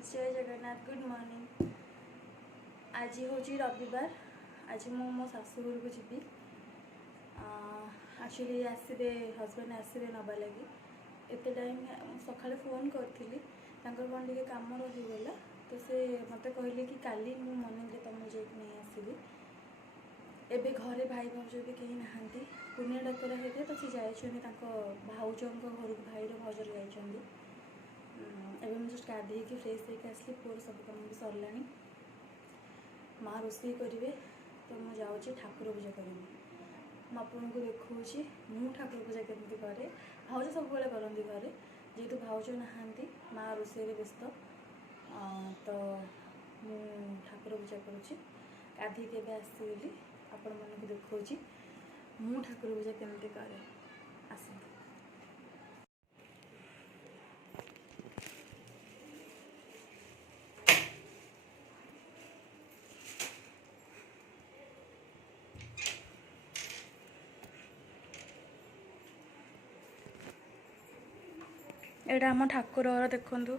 जय Jagannath good morning. आज हूँ रविवार। आज मो शाशुघर को जी। एक्चुअली आसबे हजबैंड आसबे नवा लगी एत टाइम सका फोन करी कौन टे कम रहीगला तो से मत कहले कि काली मु मॉर्निंग तुमको जाकि नहीं आसबि। एबे घरे भाई भाज भी कहीं नहांती पुण्य डाक्तर होते तो सी जाइए भाउज घर को भाईर भाजर जाइए। एबे मुझे जस्ट गाधे फ्रेश होकर आसली पुअर सब कम भी सरला माँ रोषे करेंगे तो मुझे जाऊँगी ठाकुर पूजा करी आपको देखा मु ठाकुर पूजा केमती कै भाज सब करती घरे जेहेतु भाज नहांती माँ रोषे व्यस्त तो मु ठाकुर पूजा करुँची गाधे आसगली आपण मन को देखा मु ठाकुर पूजा केमती कै आस। एटा आम ठाकुर घर देखु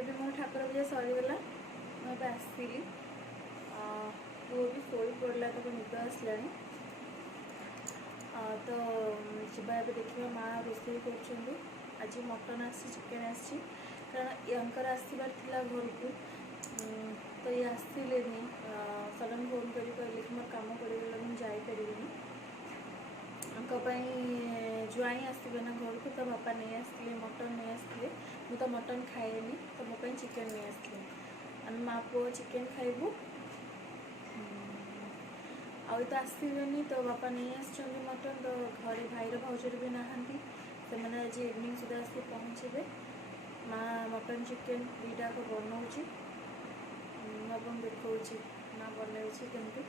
एबे मोर ठाकुर पूजा सरीगला मुझे आसली पुओ भी शोई पड़ा तो निद आसला तो जीवा देखिए माँ रोषे कर आज मटन आसी चिकेन आसी कारण यांकर आसबार थिला घर को तो ये आसले सडन फोन कर कहले कि मोर कम पड़गला मुझे जापरि ज्वाई आसबे ना घर को तो बापा नहीं आसते मटन नहीं आसते मु तो मटन खाएनी तो मोप चिकेन नहीं आसते आम माँ पुओ चिकेन खाइबू आ तो आसबे तो बापा नहीं आस मटन तो घरे भाईर भाउजर भी नहांती से मैंने आज इवनिंग सुधा आस पहुँचे माँ मटन चिकेन दुईटा को बनाऊँगी अपन देखा माँ बनाई केमती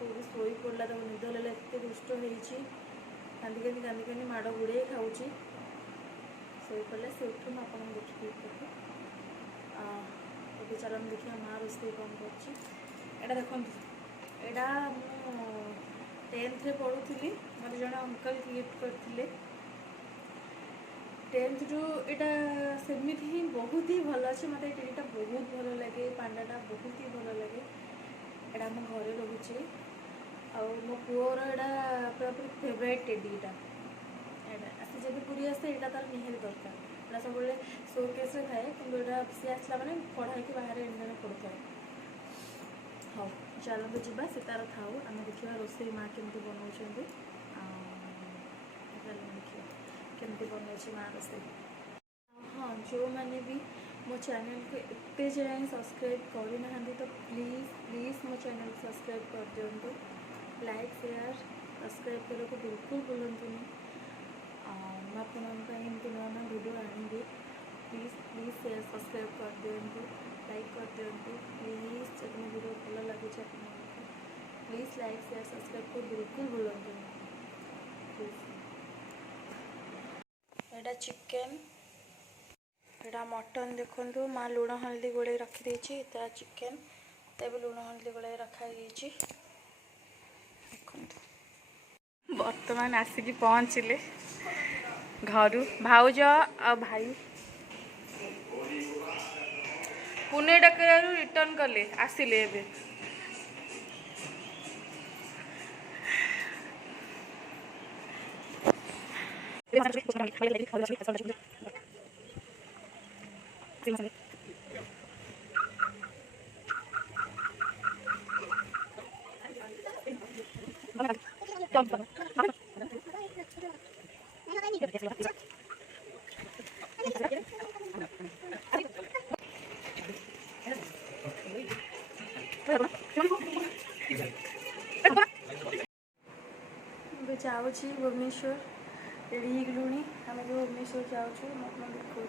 भी शोई पड़ा तो निद लगे एत दुष्ट होती कांदिकानी कांदिकानी माड़ गुड़े खाऊँ शोई पड़ा से उठू मुझे देखिए ये चलन देखिए माँ रोषे कौन कर देखो यहाँ मुझे 10th रे पढ़ुली मत जड़े अंकल गिफ्ट करते 10th रु यहाँ सेमती ही बहुत ही भल अच्छे मत टीटा बहुत भल लगे पांडाटा बहुत ही भल लगे एटा आम घरे रोचे आ मो पुओर यहाँ पूरा पूरी फेवरेट टेडीटा आसी जब पूरी आसे यहाँ तार निहारी दरकार यहाँ सब शोकेस थाए कि सी आसला मैंने पढ़ाई बाहर एंजॉय पड़ता है। हाँ चलते जावा से तार थाऊ आम देखा रोषे माँ केमती बनाऊँ देखिए केमती बनाऊँ माँ रोषे। हाँ जो मैंने भी मो चैनल को एते जाए सब्सक्राइब करना तो प्लीज़ प्लीज़ मो चैनल को सब्सक्राइब कर दिंतु लाइक शेयर सब्सक्राइब करने को बिल्कुल भूलतुनि एमती नुआ नुआ वीडियो आनिबे प्लीज़ प्लीज़ शेयर सब्सक्राइब कर दिंतु लाइक कर दिंतु प्लीज़ जब वीडियो भल लगे प्लीज़ लाइक शेयर सब्सक्राइब को बिल्कुल भूलतुनि please. Etah chicken Etah mutton देखो माँ लुण हल्दी गोड़े रखी इतना चिकेन तब लुण हल्दी गोड़े रखाई बर्तमान आसिक पहुँचले घर भाउज आ भाई पुणे डाकरू रिटर्न कले आसिले एबे जाऊँगी भुवनेश्वर रेडी गलुणी आम भुवनेश्वर जाऊँ मैं देखा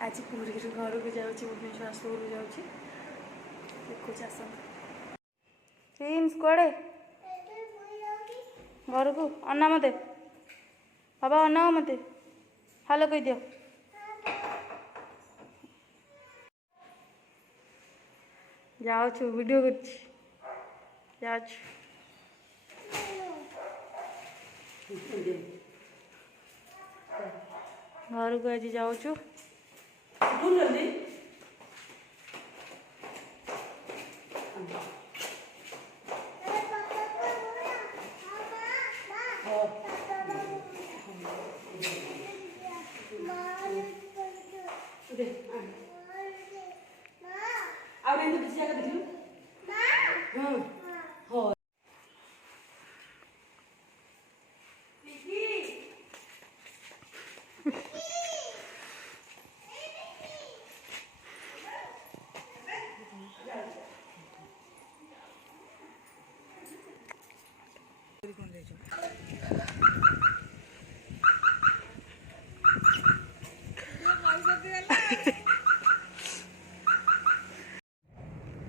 आज पूरी घर को जाऊँगी भुवनेश्वर आसपुर जाऊँगी देखो आस कड़े घर को अना मत बाबा अना मत हेलो कही दियो जाऊँ वीडियो कर घर को आज जाऊँ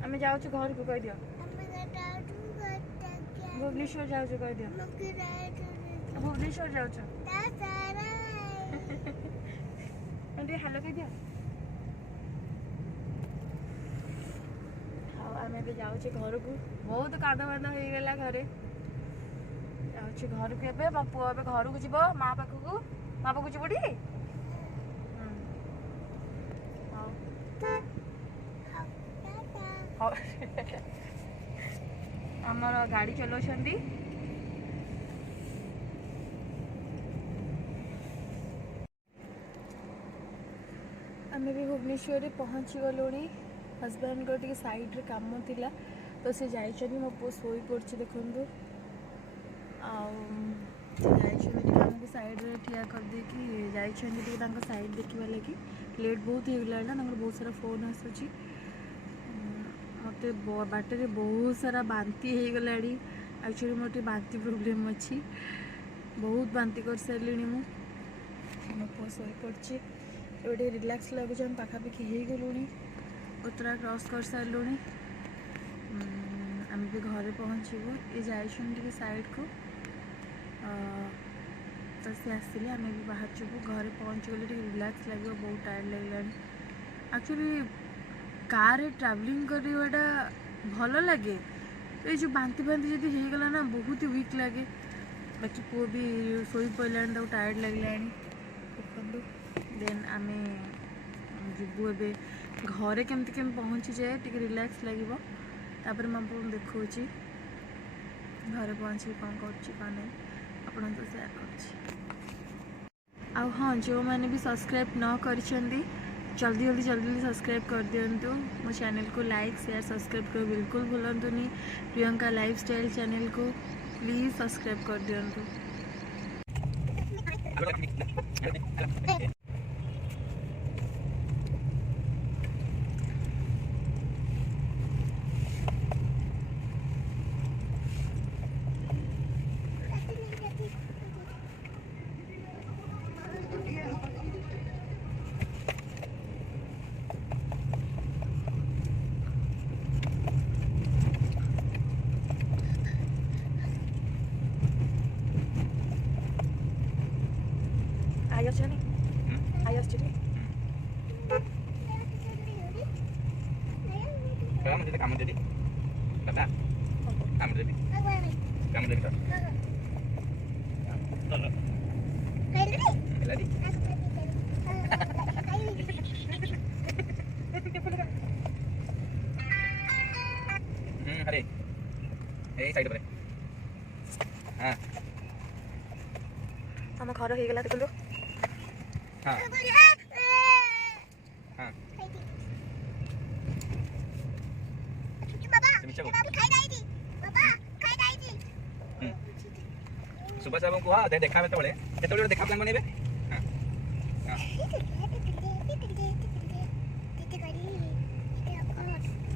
आम जाऊँ घर को कह दियो भुवनेश्वर जाऊँ कह दियो भुवनेश्वर जाऊँ हेलो कह दियो आम जाऊँ घर को बहुत काद बाद हो गला घरे जाऊँ घर को ए पुआ ए घर को जीव माँ पाखक जीवटी आमर गाड़ी चलाउछंती आम भी भुवनेश्वर पहुँची गलुणी हजबैंड को टे साइड रे काम थिला तो से जाइछन मो पो सोई पड़छ देखु आमको साइड रे ठिया कर दे कि जाइछन साइड देखा लगी लेट बहुत हो गला ना बहुत सारा फोन आसूची मत बाटर बहुत सारा बांती हो गला एक्चुअली मोटे बांती प्रोब्लेम अच्छी बहुत बांती कर सारे मो पुआ शोई पड़े एवं रिलैक्स लगुच हम पाखापाखि हो गलुणी उतरा क्रॉस कर सारूँ आम भी घरे पहुँचबू ये जाइए साइड को तो सी आसिले आम भी बाहर जीवु घरे पहुँच गले रिलैक्स लगे बहुत टायर्ड लगे एक्चुअली कार ट्रैवलिंग करवाटा भल लगे ये जो बांती बांती जब होगला ना बहुत वीक लगे बाकी पुओ भी शोई पड़ा टायर्ड लगला देखो देन आम जीवु ए घरे केमती केम पहुँची जाए टी रिलैक्स लगे तापर मुझे देखा घरे पहुँची कौन कर आपन तो शेयर कर हाँ जो मैंने भी सब्सक्राइब न कर जल्दी सब्सक्राइब कर दिंतु मो चैनल को लाइक शेयर सब्सक्राइब कर बिल्कुल भूलंतुनी प्रियंका लाइफस्टाइल चैनल को प्लीज सब्सक्राइब कर दिंतु Ayos siya nih. Ayos jadi. Kamu jadi. Kata. Kamu jadi. Kamu jadi. Tolong. Lari. Hari. Side पर. हाँ. हम घर हो गला देखो हाँ हाँ अच्छा बोल सुबह सब को दे देखा में तोले केतोले देखा प्लान बनेबे हां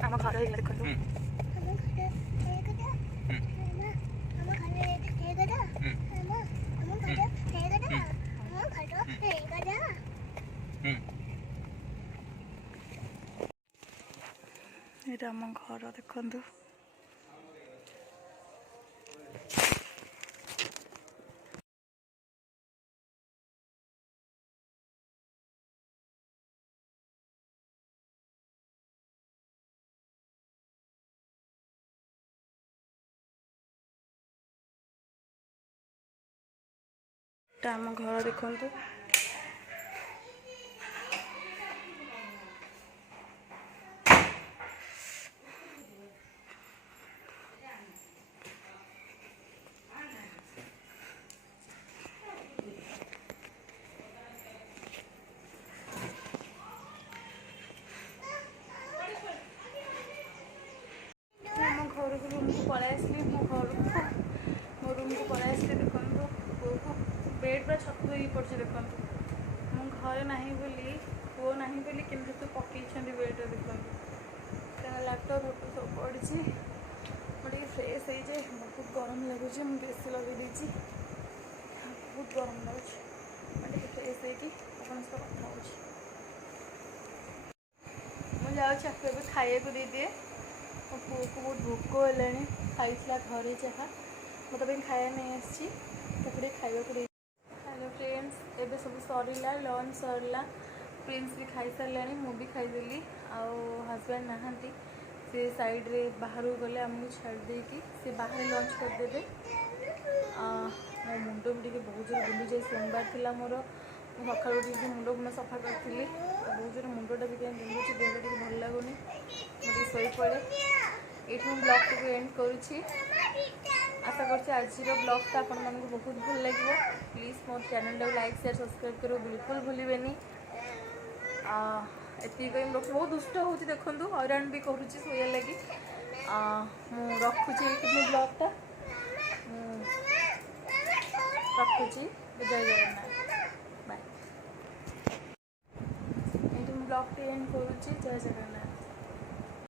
ଆମ ଘର ହେଇଗଲା ଦେଖନ୍ତୁ ଏଇଟା ଆମ ଘର ଦେଖନ୍ତୁ ଏଇଟା ଆମ ଘର ଦେଖନ୍ତୁ ଘରକୁ ରୁମ୍କୁ ପଳାଇ ଆସିଲି ମୋ ଘରକୁ ମୋ ରୁମ୍କୁ ପଳାଇ ଆସିଲି ଦେଖନ୍ତୁ ପୁଅକୁ ବେଡ଼୍ ପୁରା ଛତୁ ହେଇକି ପଡ଼ିଛି ଦେଖନ୍ତୁ ମୁଁ ଘରେ ନାହିଁ ବୋଲି ପୁଅ ନାହିଁ ବୋଲି କେମିତି ତୁ ପକେଇଛନ୍ତି ବେଡ଼୍ରେ ଦେଖନ୍ତୁ କାରଣ ଲ୍ୟାପଟପ୍ ସବୁ ପଡ଼ିଛି ମୁଁ ଟିକେ ଫ୍ରେଶ୍ ହେଇଯାଏ ବହୁତ ଗରମ ଲାଗୁଛି ମୁଁ ଏସି ଲଗାଇ ଦେଇଛି ବହୁତ ଗରମ ଲାଗୁଛି ମୁଁ ଟିକେ ଫ୍ରେଶ୍ ହେଇକି ଆପଣଙ୍କ ସହ କଥା ହେଉଛି ମୁଁ ଯାଉଛି ଆକୁ ଏବେ ଖାଇବାକୁ ଦେଇଦିଏ ମୋ ପୁଅକୁ ବହୁତ ଭୋକ ହେଲାଣି ଖାଇଥିଲା ଘରେ ଯାହା ମୁଁ ତା ପାଇଁ ଖାଇବା ନେଇ ଆସିଛି ତାକୁ ଟିକେ ଖାଇବାକୁ ଦେଇ ହ୍ୟାଲୋ ଫ୍ରେଣ୍ଡସ୍ ଏବେ ସବୁ ସରିଲା ଲଞ୍ଚ ସରିଲା ପ୍ରିନ୍ସ ବି ଖାଇସାରିଲାଣି ମୁଁ ବି ଖାଇଦେଲି ଆଉ ହଜବେଣ୍ଡ ନାହାନ୍ତି ସେ ସାଇଡ଼୍ରେ ବାହାରକୁ ଗଲେ ଆମକୁ ଛାଡ଼ି ଦେଇକି ସେ ବାହାରେ ଲଞ୍ଚ କରିଦେବେ ମୋ ମୁଣ୍ଡ ବି ଟିକେ ବହୁତ ଜୋର ବିନ୍ଧୁଛି ସୋମବାର ଥିଲା ମୋର ମୁଁ ସକାଳୁ ଟିକେ ମୁଣ୍ଡ ଫୁଣ୍ଡ ସଫା କରିଥିଲି ବହୁତ ଜୋର ମୁଣ୍ଡଟା ବି କାହିଁ ବିନ୍ଧୁଛି ଦେହଟା ଟିକେ ଭଲ ଲାଗୁନି ମୁଁ ଟିକେ ଶୋଇପଡ଼େ ଏଇଠି ମୁଁ ବ୍ଲଗ୍ଟିକୁ ଏଣ୍ଡ କରୁଛି ଆଶା କରୁଛି ଆଜିର ବ୍ଲଗ୍ଟା ଆପଣମାନଙ୍କୁ ବହୁତ ଭଲ ଲାଗିବ ପ୍ଲିଜ୍ ମୋ ଚ୍ୟାନେଲଟାକୁ ଲାଇକ୍ ସେୟାର ସବସ୍କ୍ରାଇବ୍ କରିବାକୁ ବିଲକୁଲ ଭୁଲିବେନି ଏତିକି କହି ମୁଁ ବହୁତ ଦୁଷ୍ଟ ହେଉଛି ଦେଖନ୍ତୁ ହଇରାଣ ବି କରୁଛି ଶୋଇବା ଲାଗି ମୁଁ ରଖୁଛି ଏଇଠି ମୋ ବ୍ଲଗ୍ଟା ମୁଁ ରଖୁଛି ଜୟ ଜଗନ୍ନାଥ ବାଏ ଏଇଠି ମୁଁ ବ୍ଲଗ୍ଟି ଏଣ୍ଡ କରୁଛି ଜୟ ଜଗନ୍ନାଥ